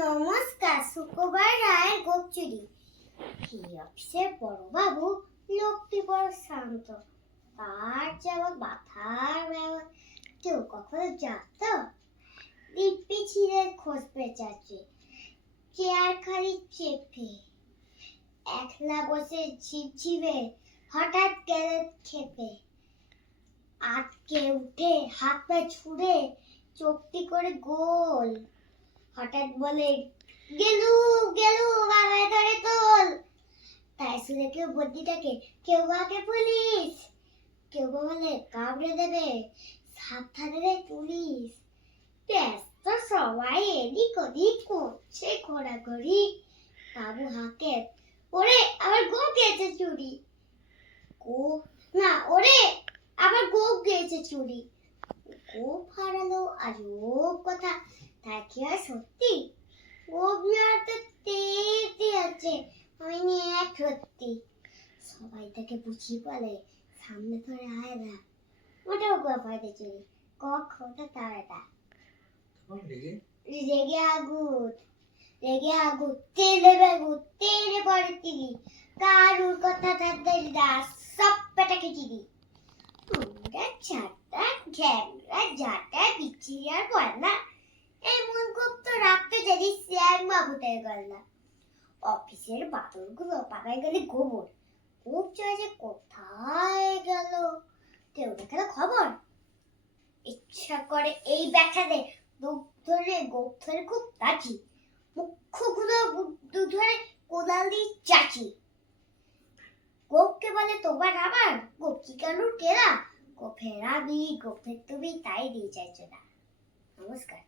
নমস্কার, শুক্রবার রায় গোপচুরি। কি অফিসের বড়বাবু, লোকটি বড় শান্ত। তার যেমন মাথার ব্যবহার কেউ কখনো জানত? দিব্যি ছিঁড়ে খোঁজ পেঁচাচ্ছে, চেয়ার খালি চেপে। একলা বসে ঝিপঝিপে হঠাৎ গেল খেপে। আটকে উঠে হাত পা ছুঁড়ে চোখটি করে গোল হঠাৎ বলে, গেলু গেলু বাবায় ধরে তোল। তাই শুনে কেউ বদ্যিটাকে কেউ বাকে পুলিশ? কেউ বা বলে, কামড়ে দেবে, সাবধানে রে পুলিশ। ব্যস্ত সবাই এদিক ওদিক করছে ঘোরাঘুরি। বাবু হাঁকে ওরে, আবার গো গেছে চুরি। গো না, ওরে, আবার গো গেছে চুরি। গোপ হারালো আজব কথা তা কি আর সত্যি? নেওয়ার তেতে আছে এক সত্যি। সবাই তাকে বুঝিয়ে বলে সামনে ধরে আয় না। ওটাও তার এটা রেগে? আগুত রেগে আগুত তেলে বেগুত তেলে পরে তিরি কারুর কথা থাকতে দাস সব পেটাকে চিনি। আমরা চারটা ঘ্যাংরা জাটা বিচ্ছিরি আর গল্লা এমন খুব তো রাখতে জানি শ্যাম বাবুদের গল্লা অফিসের বাদরগুলো পাকায় গেলে গোবর। খুব চয়েছে কোথায় গেল? কেউ দেখাল খবর? ইচ্ছা করে এই ব্যাখ্যাতে দুধ ধরে গোপ ধরে খুব কাছি মুখ্যগুলো দুধ ধরে কোদাল দিয়ে চাচি। গোপকে বলে, তোমার আবার গোপ কি কানুর কেরা? গোফের আমি গোফের তুমি তাই দিয়ে চাইছো না নমস্কার